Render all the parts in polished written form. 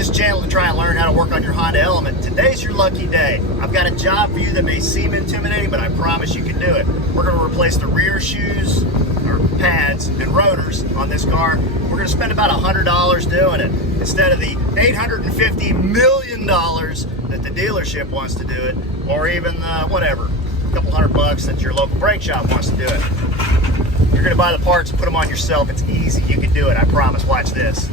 this channel to try and learn how to work on your Honda Element. Today's your lucky day. I've got a job for you that may seem intimidating, but I promise you can do it. We're going to replace the rear shoes, or pads, and rotors on this car. We're going to spend about $100 doing it, instead of the $850 million that the dealership wants to do it, or even whatever, a couple $100 that your local brake shop wants to do it. You're going to buy the parts and put them on yourself. It's easy. You can do it. I promise. Watch this.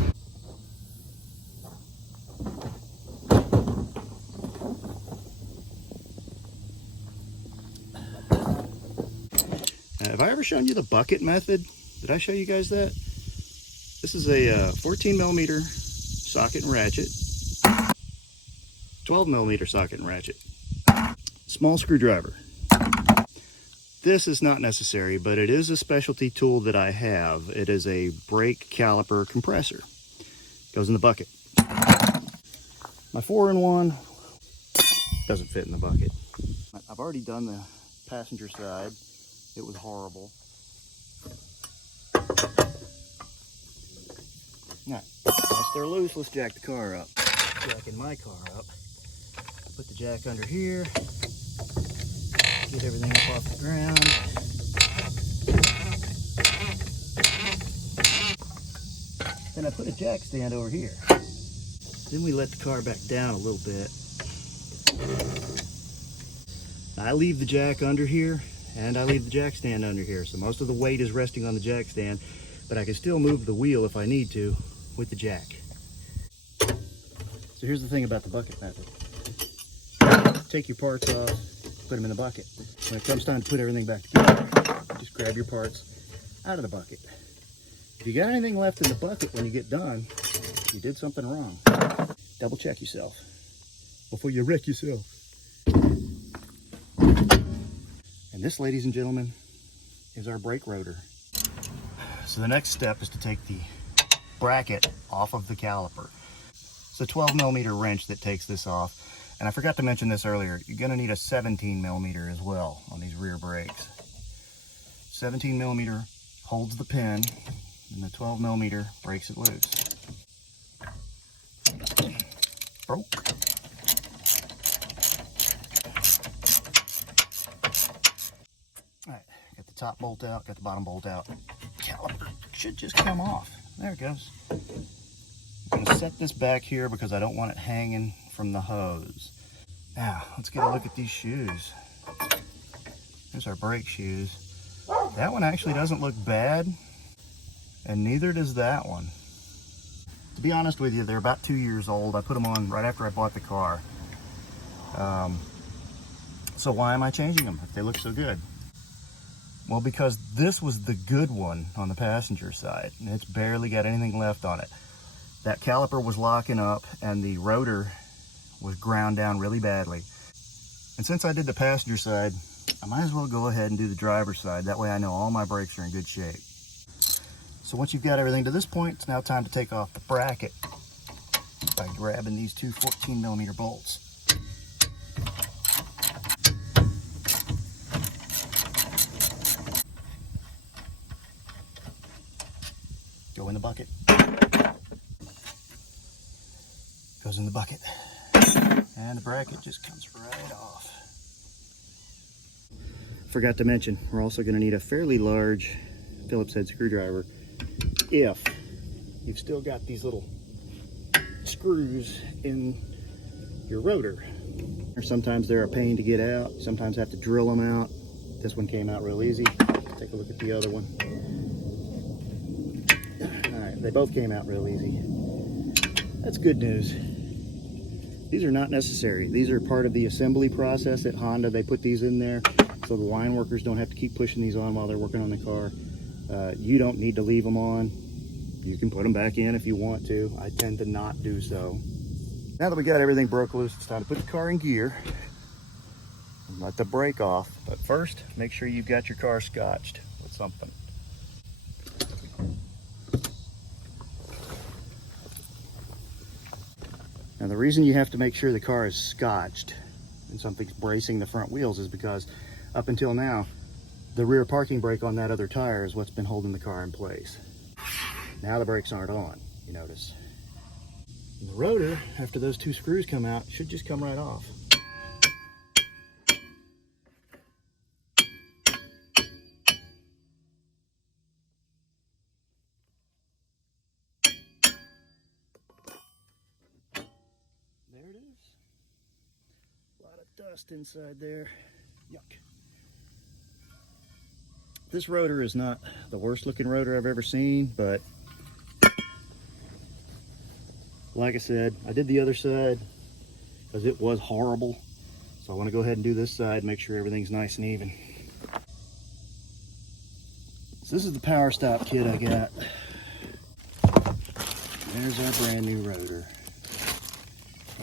Have I ever shown you the bucket method? Did I show you guys that? This is a 14 millimeter socket and ratchet, 12 millimeter socket and ratchet, small screwdriver. This is not necessary, but it is a specialty tool that I have. It is a brake caliper compressor. Goes in the bucket. My 4-in-1 doesn't fit in the bucket. I've already done the passenger side. It was horrible. Now, once they're loose, let's jack the car up. Jacking my car up. Put the jack under here. Get everything up off the ground. Then I put a jack stand over here. Then we let the car back down a little bit. I leave the jack under here, and I leave the jack stand under here. So most of the weight is resting on the jack stand, but I can still move the wheel if I need to with the jack. So here's the thing about the bucket method. Take your parts off, put them in the bucket. When it comes time to put everything back together, just grab your parts out of the bucket. If you got anything left in the bucket when you get done, you did something wrong. Double check yourself before you wreck yourself. And this, ladies and gentlemen, is our brake rotor. So the next step is to take the bracket off of the caliper. It's a 12 millimeter wrench that takes this off. And I forgot to mention this earlier, you're gonna need a 17 millimeter as well on these rear brakes. 17 millimeter holds the pin, and the 12 millimeter breaks it loose. Broke. All right, got the top bolt out, got the bottom bolt out. Caliper should just come off. There it goes. I'm gonna set this back here because I don't want it hanging from the hose. Now, let's get a look at these shoes. Here's our brake shoes. That one actually doesn't look bad, and neither does that one. To be honest with you, they're about 2 years old. I put them on right after I bought the car. So why am I changing them if they look so good? Well, because this was the good one on the passenger side, and it's barely got anything left on it. That caliper was locking up, and the rotor was ground down really badly. And since I did the passenger side, I might as well go ahead and do the driver's side. That way I know all my brakes are in good shape. So once you've got everything to this point, it's now time to take off the bracket by grabbing these two 14 millimeter bolts. Go in the bucket. Goes in the bucket. And the bracket just comes right off. Forgot to mention, we're also going to need a fairly large Phillips head screwdriver if you've still got these little screws in your rotor. Or sometimes they're a pain to get out. Sometimes have to drill them out. This one came out real easy. Let's take a look at the other one. All right, they both came out real easy. That's good news. These are not necessary. These are part of the assembly process at Honda. They put these in there so the line workers don't have to keep pushing these on while they're working on the car. You don't need to leave them on. You can put them back in if you want to. I tend to not do so. Now that we got everything broke loose, it's time to put the car in gear and let the brake off. But first, make sure you've got your car scotched with something. Now the reason you have to make sure the car is scotched and something's bracing the front wheels is because up until now, the rear parking brake on that other tire is what's been holding the car in place. Now the brakes aren't on, you notice. And the rotor, after those two screws come out, should just come right off. There it is. A lot of dust inside there. Yuck. This rotor is not the worst looking rotor I've ever seen, but like I said, I did the other side because it was horrible. So I want to go ahead and do this side, make sure everything's nice and even. So this is the power stop kit I got. There's our brand new rotor.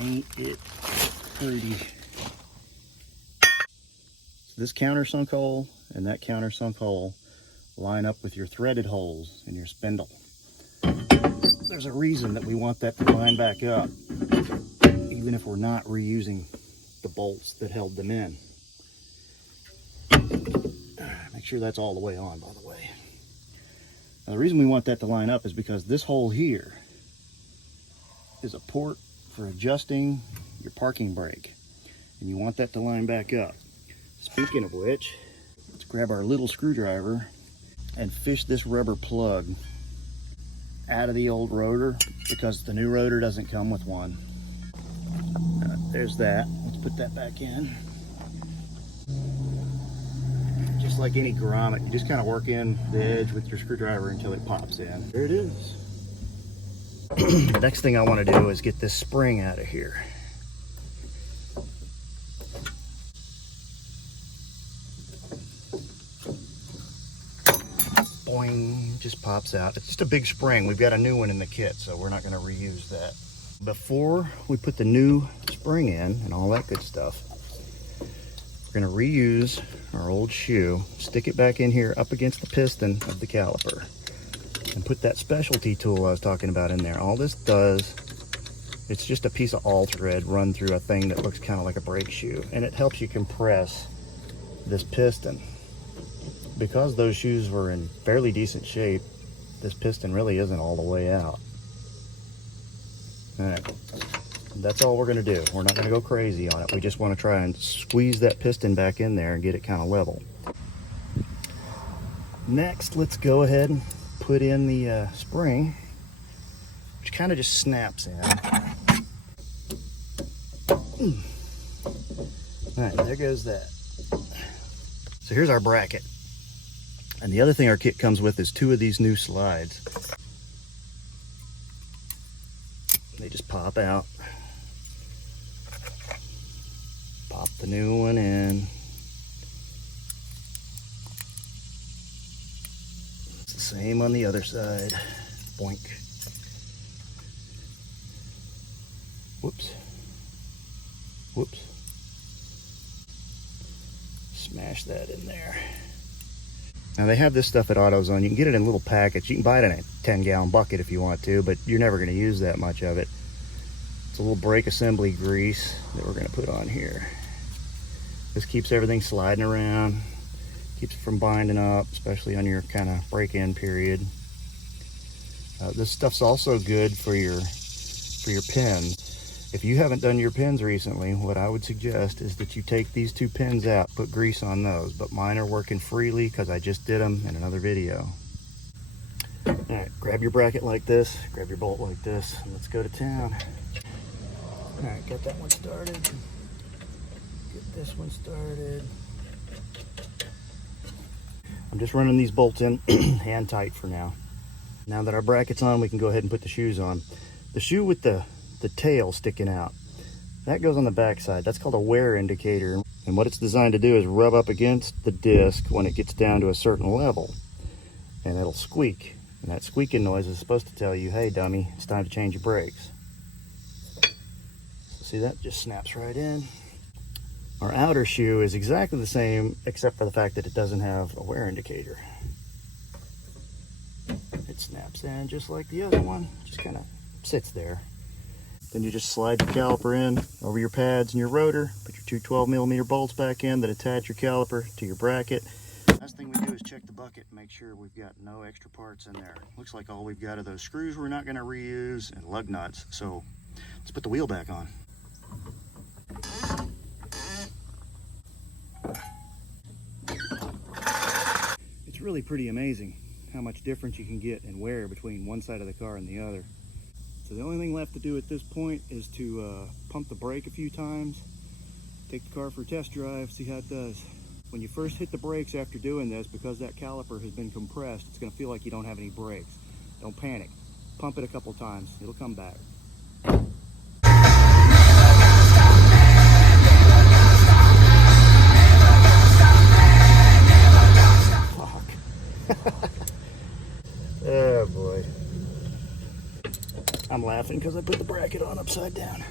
Ain't it pretty? So this countersunk hole and that countersunk hole line up with your threaded holes in your spindle. There's a reason that we want that to line back up, even if we're not reusing the bolts that held them in. Make sure that's all the way on, by the way. Now, the reason we want that to line up is because this hole here is a port for adjusting your parking brake, and you want that to line back up. Speaking of which, let's grab our little screwdriver and fish this rubber plug out of the old rotor, because the new rotor doesn't come with one. There's that. Let's put that back in. Just like any grommet, you just kind of work in the edge with your screwdriver until it pops in. There it is. The next thing I want to do is get this spring out of here. Boing, just pops out. It's just a big spring. We've got a new one in the kit, so we're not going to reuse that. Before we put the new spring in and all that good stuff, we're going to reuse our old shoe, stick it back in here up against the piston of the caliper, and put that specialty tool I was talking about in there. All this does, it's just a piece of all thread run through a thing that looks kind of like a brake shoe, and it helps you compress this piston. Because those shoes were in fairly decent shape, this piston really isn't all the way out. All right, that's all we're going to do. We're not going to go crazy on it. We just want to try and squeeze that piston back in there and get it kind of level. Next, let's go ahead and put in the spring, which kind of just snaps in. All right, there goes that. So here's our bracket. And the other thing our kit comes with is 2 of these new slides. They just pop out. Pop the new one in. It's the same on the other side. Boink. Whoops. Whoops. Smash that in there. Now they have this stuff at AutoZone. You can get it in little packets. You can buy it in a 10-gallon bucket if you want to, but you're never going to use that much of it. It's a little brake assembly grease that we're going to put on here. This keeps everything sliding around, keeps it from binding up, especially on your kind of break-in period. This stuff's also good for your pins. If you haven't done your pins recently, what I would suggest is that you take these 2 pins out, put grease on those, but mine are working freely because I just did them in another video. All right, grab your bracket like this, grab your bolt like this, and let's go to town. All right, got that one started. Get this one started. I'm just running these bolts in hand tight for now. Now that our bracket's on, we can go ahead and put the shoes on. The shoe with the tail sticking out, that goes on the back side. That's called a wear indicator, and what it's designed to do is rub up against the disc when it gets down to a certain level, and it'll squeak, and that squeaking noise is supposed to tell you, hey dummy, it's time to change your brakes. So see, that just snaps right in. Our outer shoe is exactly the same except for the fact that it doesn't have a wear indicator. It snaps in just like the other one, just kind of sits there. Then you just slide the caliper in over your pads and your rotor, put your 2 12mm bolts back in that attach your caliper to your bracket. Last thing we do is check the bucket and make sure we've got no extra parts in there. Looks like all we've got are those screws we're not going to reuse and lug nuts. So Let's put the wheel back on. It's really pretty amazing how much difference you can get in wear between one side of the car and the other. So the only thing left to do at this point is to pump the brake a few times, take the car for a test drive, see how it does. When you first hit the brakes after doing this, because that caliper has been compressed, it's going to feel like you don't have any brakes. Don't panic. Pump it a couple times. It'll come back. Fuck. Oh boy. I'm laughing because I put the bracket on upside down.